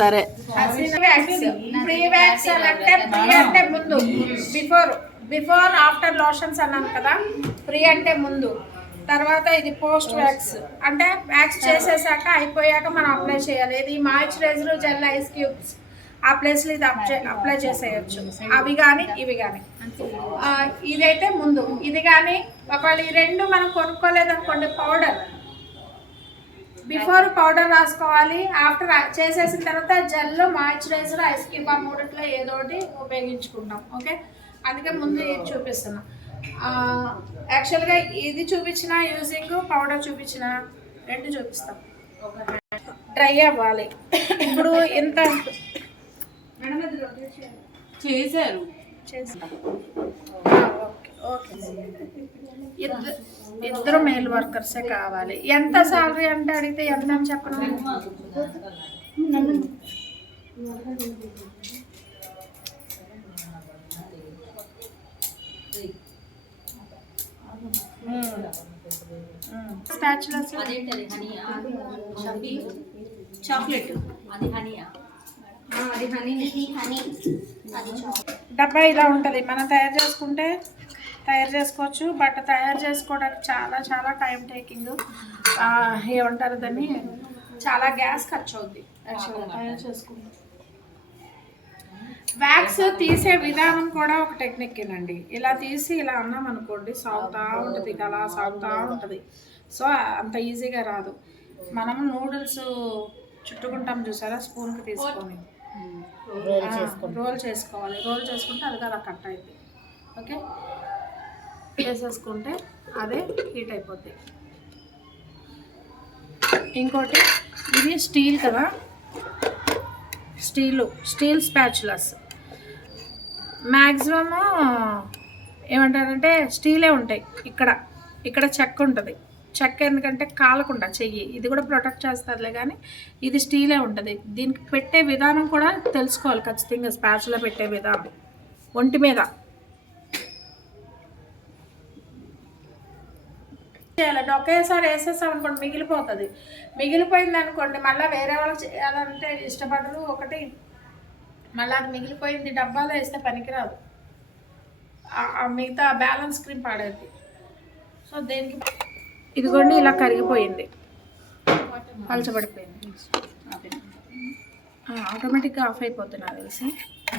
సరే. Pre wax అంటే pre అంటే ముందు, బిఫోర్ ఆఫ్టర్ లోషన్స్ అన్నాను కదా. ప్రీ అంటే ముందు, తర్వాత ఇది పోస్ట్ వ్యాక్స్ అంటే వ్యాక్స్ చేసేసాక అయిపోయాక మనం అప్లై చేయాలి. ఇది మాయిశ్చరైజర్, జెల్, ఐస్ క్యూబ్స్ ఆ ప్లేస్లో ఇది అప్లై చేసేయచ్చు. అవి కానీ ఇవి కానీ. ఇదైతే ముందు, ఇది కానీ ఒకవేళ ఈ రెండు మనం కొనుక్కోలేదనుకోండి, పౌడర్ బిఫోర్ పౌడర్ రాసుకోవాలి. ఆఫ్టర్ చేసేసిన తర్వాత జెల్, మాయిశ్చరైజర్, ఐస్ క్యూబ్ ఆ మూడిట్లో ఏదో ఒకటి ఉపయోగించుకుంటాం. ఓకే, అందుకే ముందు ఇది చూపిస్తున్నాం. యాక్చువల్గా ఇది చూపించిన యూజింగ్, పౌడర్ చూపించిన రెండు చూపిస్తాం. డ్రై అవ్వాలి. ఇప్పుడు ఇంత చేశారు. ఓకే, ఇద్దరు మెయిల్ వర్కర్సే కావాలి. ఎంత సాలరీ అంటే అడిగితే ఎంత అని చెప్పను. చాక్లెట్ డబ్బా ఇలా ఉంటుంది. మనం తయారు చేసుకోవచ్చు. బట్ తయారు చేసుకోవడానికి చాలా చాలా టైం టేకింగ్. ఏమంటారు దాన్ని, చాలా గ్యాస్ ఖర్చు అవుద్ది యాక్చువల్గా తయారు చేసుకుంటే. వ్యాక్స్ తీసే విధానం కూడా ఒక టెక్నిక్కేనండి. ఇలా తీసి ఇలా అన్నాం అనుకోండి, సాగుతూ ఉంటుంది, అలా సాగుతూ ఉంటుంది. సో అంత ఈజీగా రాదు. మనం నూడిల్స్ చుట్టుకుంటాం చూసారా, స్పూన్కి తీసుకొని రోల్ చేసుకోవాలి. రోల్ చేసుకుంటే అది కదా కట్ అవుతుంది. ఓకే, వేసేసుకుంటే అదే హీట్ అయిపోద్ది. ఇంకోటి, ఇది స్టీల్ కదా, స్టీల్ స్పాచులస్ మ్యాక్సిమము ఏమంటారంటే స్టీలే ఉంటాయి. ఇక్కడ చెక్క ఉంటుంది. చెక్క ఎందుకంటే కాలకుండా చెయ్యి, ఇది కూడా ప్రొటెక్ట్ చేస్తారులే, కానీ ఇది స్టీలే ఉంటుంది. దీనికి పెట్టే విధానం కూడా తెలుసుకోవాలి ఖచ్చితంగా. స్పాచులా పెట్టే విధానం ఒంటి మీద చేయాలంటే ఒకేసారి వేసేసాం అనుకోండి మిగిలిపోతుంది. మిగిలిపోయింది అనుకోండి మళ్ళీ వేరే వాళ్ళు చేయాలంటే ఇష్టపడరు. ఒకటి మళ్ళీ అది మిగిలిపోయింది డబ్బాలో వేస్తే పనికిరాదు, మిగతా బ్యాలెన్స్ క్రీమ్ పాడేది. సో దేనికి ఇదిగోండి ఇలా కరిగిపోయింది, పలచబడిపోయింది. ఆటోమేటిక్గా ఆఫ్ అయిపోతుంది నాకు తెలిసి.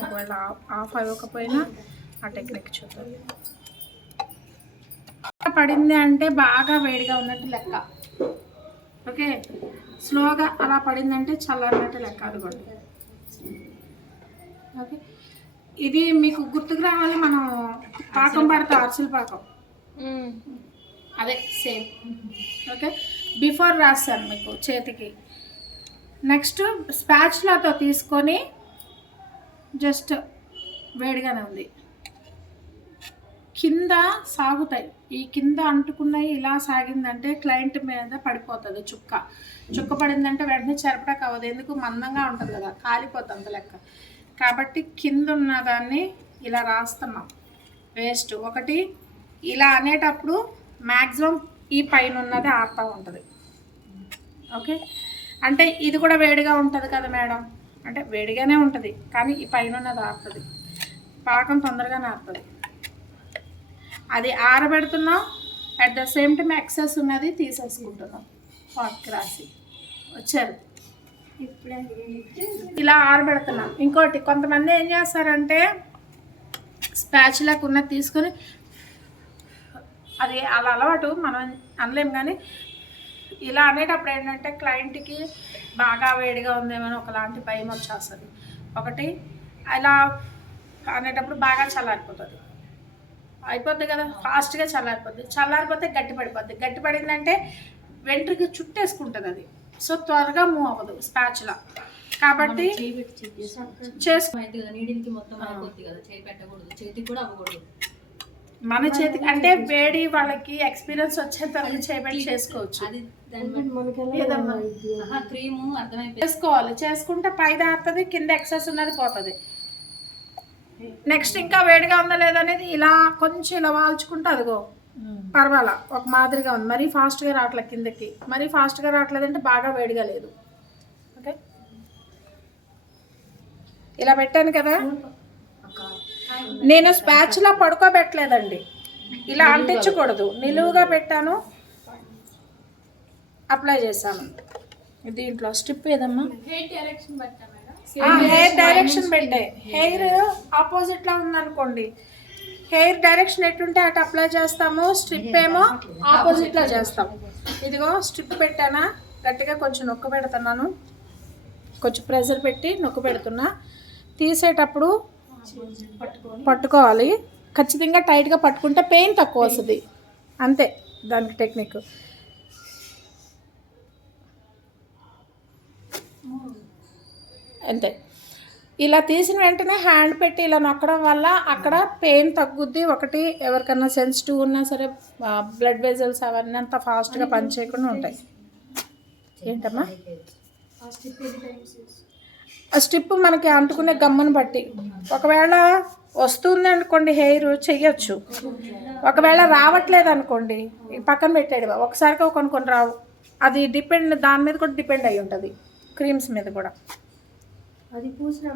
ఒకవేళ ఆఫ్ అవ్వకపోయినా ఆ టెక్నిక్ చూద్దాం. పడింది అంటే బాగా వేడిగా ఉన్నట్టు లెక్క. ఓకే, స్లోగా అలా పడిందంటే చల్లన్నట్టు లెక్క. అదిగోండి. ఓకే, ఇది మీకు గుర్తుకు రావాలి. మనం పాకం పడతాం, అరిసెల పాకం, అదే సేమ్. ఓకే, బిఫోర్ రాస్తాను మీకు చేతికి. నెక్స్ట్ స్పాచులాతో తీసుకొని జస్ట్ వేడిగానే ఉంది, కింద సాగుతాయి. ఈ కింద అంటుకున్నాయి ఇలా సాగిందంటే క్లయింట్ మీద పడిపోతుంది. చుక్క పడిందంటే వెంటనే చెరపడానికి అవ్వదు, ఎందుకు మందంగా ఉంటుంది కదా, కాలిపోతుంది అంత లెక్క. కాబట్టి కింద ఉన్న దాన్ని ఇలా రాస్తున్నాం. వేస్ట్ ఒకటి ఇలా అనేటప్పుడు మ్యాక్సిమం ఈ పైన ఉన్నది ఆరుతూ ఉంటుంది. ఓకే, అంటే ఇది కూడా వేడిగా ఉంటుంది కదా మేడం అంటే వేడిగానే ఉంటుంది, కానీ ఈ పైన ఉన్నది ఆరుతుంది. పాకం తొందరగానే ఆరుతుంది. అది ఆరబెడుతున్నాం, at the same time excess ఉన్నది తీసేసుకుంటున్నాం. పాట్కి రాసి వచ్చారు ఇలా ఆరబెడుతున్నాం. ఇంకోటి కొంతమంది ఏం చేస్తారంటే స్పాచులాకు ఉన్నది తీసుకొని, అది అలా అలవాటు మనం అనలేం, కానీ ఇలా అనేటప్పుడు ఏంటంటే క్లయింట్కి బాగా వేడిగా ఉందేమో ఒకలాంటి భయం వచ్చేస్తుంది. ఒకటి అలా అనేటప్పుడు బాగా చల్లారిపోతుంది, అయిపోద్ది కదా, ఫాస్ట్గా చల్లారిపోతే గట్టి పడిందంటే వెంట్రుకి చుట్టేసుకుంటుంది అది. సో త్వరగా మూవ్ అవ్వదు స్పాచులా. కాబట్టి మన చేతికి అంటే వేడి వాళ్ళకి ఎక్స్పీరియన్స్ వచ్చేంత వరకు చేయబెట్టి చేసుకోవచ్చు. చేసుకోవాలి, చేసుకుంటే పైన ఆడుతుంది, కింద ఎక్సెస్ ఉన్నది పోతుంది. నెక్స్ట్ ఇంకా వేడిగా ఉందా లేదనేది ఇలా కొంచెం ఇలా వాల్చుకుంటే అదిగో పర్వాలా ఒక మాదిరిగా ఉంది. మరీ ఫాస్ట్గా రావట్లేదు, కిందకి మరీ ఫాస్ట్గా రావట్లేదంటే బాగా వేడిగా లేదు. ఇలా పెట్టాను కదా, నేను స్పాచ్లా పడుకోబెట్టలేదండి, ఇలా అంటించకూడదు, నిలువుగా పెట్టాను, అప్లై చేశాను. దీంట్లో స్ట్రిప్ ఏదమ్మా, హెయిర్ డైరెక్షన్ పెట్టే, హెయిర్ ఆపోజిట్లో ఉందనుకోండి, హెయిర్ డైరెక్షన్ ఎట్టుంటే అటు అప్లై చేస్తాము, స్ట్రిప్ ఏమో ఆపోజిట్లో చేస్తాం. ఇదిగో స్ట్రిప్ పెట్టానా, గట్టిగా కొంచెం నొక్కు పెడుతున్నాను, కొంచెం ప్రెషర్ పెట్టి నొక్కు పెడుతున్నా. తీసేటప్పుడు పట్టుకోవాలి, ఖచ్చితంగా టైట్గా పట్టుకుంటే పెయిన్ తక్కువ వస్తుంది, అంతే దానికి టెక్నిక్. అంతే. ఇలా తీసిన వెంటనే హ్యాండ్ పెట్టి ఇలా నొక్కడం వల్ల అక్కడ పెయిన్ తగ్గుద్ది. ఒకటి, ఎవరికన్నా సెన్సిటివ్ ఉన్నా సరే బ్లడ్ వెజల్స్ అవన్నీ అంత ఫాస్ట్గా పనిచేయకుండా ఉంటాయి. ఏంటమ్మా, ఆ స్ట్రిప్ మనకి అంటుకునే గమ్మును బట్టి, ఒకవేళ వస్తుంది అనుకోండి హెయిర్ చెయ్యొచ్చు, ఒకవేళ రావట్లేదు అనుకోండి పక్కన పెట్టేది, ఒకసారిగా కొన్ని రావు, అది డిపెండ్, దాని మీద కూడా డిపెండ్ అయి ఉంటుంది, క్రీమ్స్ మీద కూడా. అది పూసిన